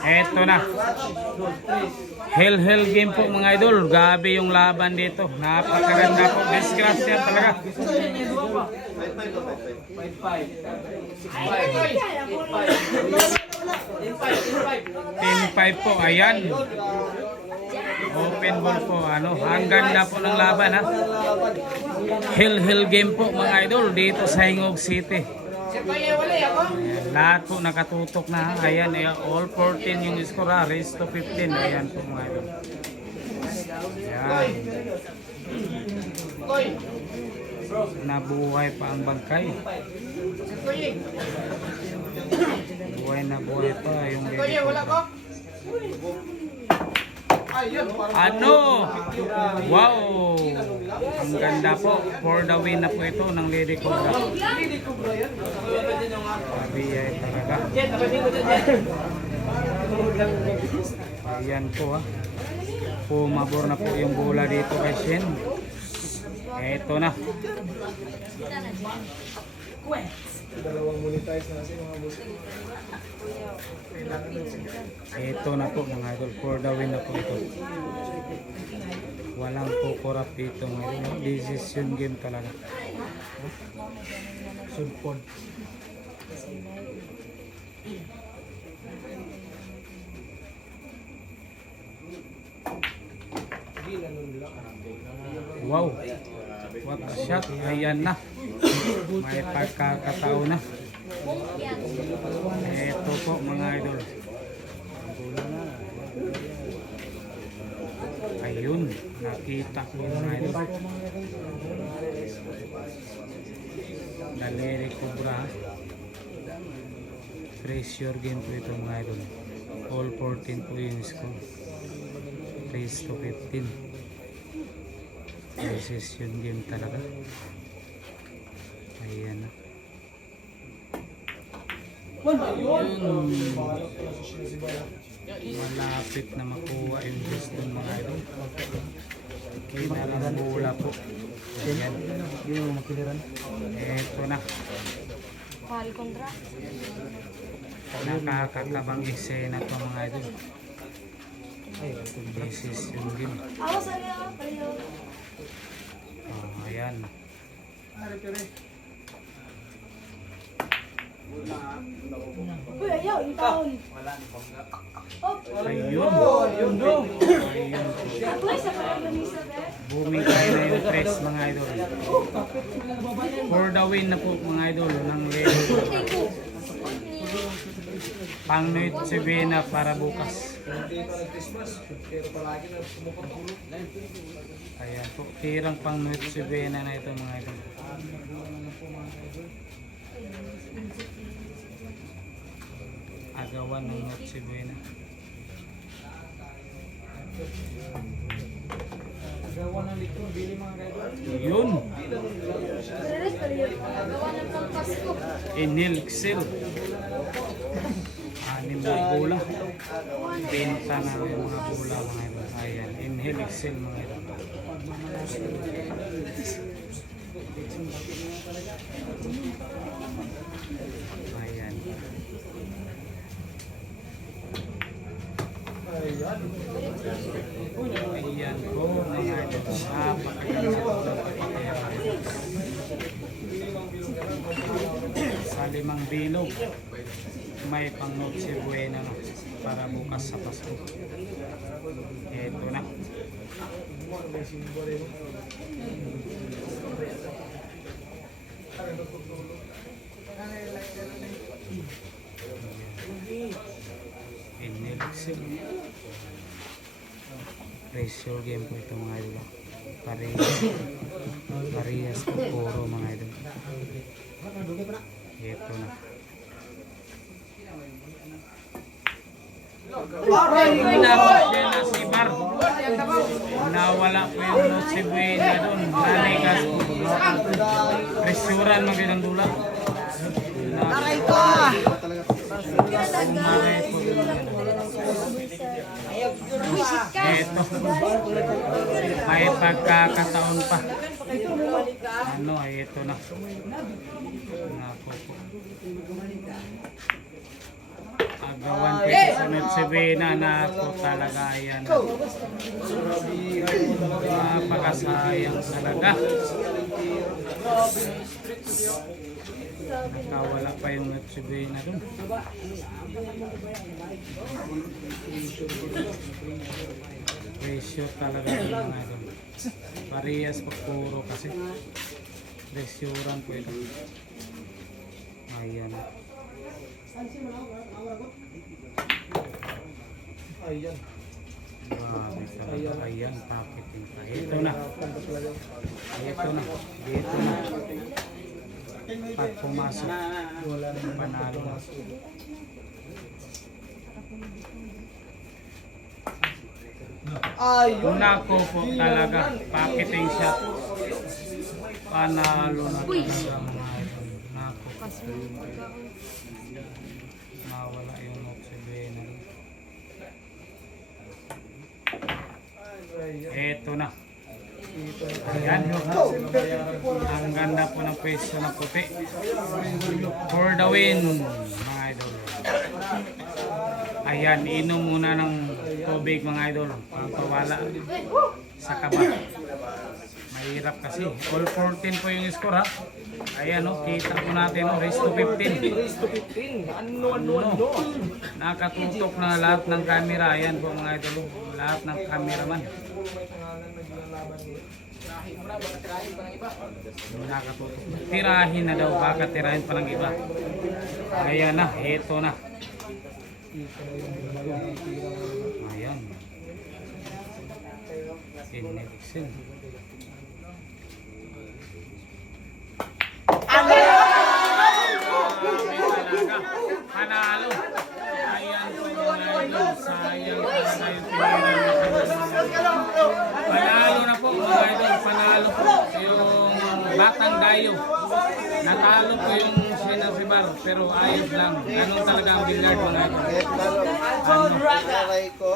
Eto na. Hell game po mga idol. Gabi yung laban dito. Napakaganda po. Disgrasya talaga. 10-5 po. Ayan. Open ball po. Ano, ang ganda po ng laban ha. Hell game po mga idol dito sa Hingog City. Ayan, lahat po nakatutok na. Ayan, all 14 yung score ha. Race to 15. Ayan po mga idol. Ayan. Nabuhay pa ang bangkay. Buhay na buhay pa yung Lady Cobra. Ano? Wow! Ang ganda po. For the win na po ito ng Lady Cobra. Pabiyay talaga. Ayan po ha. Pumabor na po yung bola dito kay Shen. Eto na. Ito na po mga idol, for the win na po ito. Walang po corrupt dito mga idol. Decision game talaga. Sudpod. Wow, what a shot. Ayan na, may pagkakatao na. Ito po mga idol. Ayun, nakita ko mga idol. Lady Cobra. Pressure game po ito mga idol. All 14 po yung score. Race to 15. Decision game talaga. Ayan na. Malapit na makuha yung gusto mga idol. Kailangan bola po. Ayan. Eto na. Nakakakabang eksena ito mga idol. Decision game. Oh, ayan. Ayun. Booming tayo na yung press mga idol. For the win na po mga idol ng Lady Cobra. Pang-nuit si Bena para bukas. Ayan po, tirang pang-nuit si Bena na ito mga idol. Agawan ng nuit si Bena. Agawan ng likod, bili mga idol. Yun. Inhale, exhale. 6 na bola. Benta na yung mga bola mga idol. Ayan, inhale, exhale mga idol. Ayan. Ayan po mga idol. Sa 5 bilog may pang-note si Buena no, para bukas sa Pasko. Eto na. Inelixir. Pressure game po ito mga idol. Parehas po puro mga idol. Eto na. Inabot niya na si Bar. Nawala po yung note si Buena doon. Nanigas po. Presyuran magandang dula. Aray ko! Umaray po. Eto. May pagkakataon pa. Ano ay ito na. Nako po. Agawan pesos sa Notsebena na po talaga yan. Napakasayang talaga. Nakawala pa yung Notsebena dun. Presyo talaga yung mga dun. Parehas po puro kasi. Presyoran po ito. Ayan. Grabe talaga. Ayan, paketing pa. Ito na. Ito na. Dito na. Pag pumasok, panalo na. Nako po talaga. Paketing shot. Panalo na talaga mga idol. Nako. Nawala yung Notsebena. Eto na. Ayan. Ang ganda po ng pwesto ng puti. For the win, mga idol. Ayan, inom muna ng tubig mga idol. Pagpawala sa kaba. Mahirap kasi. All 14 po yung score ha. Ayan o, kita po natin o, race to 15. Race to 15. Ano. Nakatutok na lahat ng camera. Ayan po mga idol. Lahat ng cameraman. Nakatutok. Tirahin na daw. Baka tirahin pa ng iba. Ayan na. Ito na. Ayan. Inexcel. Panalo. Ayan po mga idol. Sayang talaga yung tinira. Panalo na po mga idol. Panalo po yung Batang Dayo. Natalo po yung Sinasibar. Pero ayos lang. Ganun talaga ang billiard mga idol. Aray ko.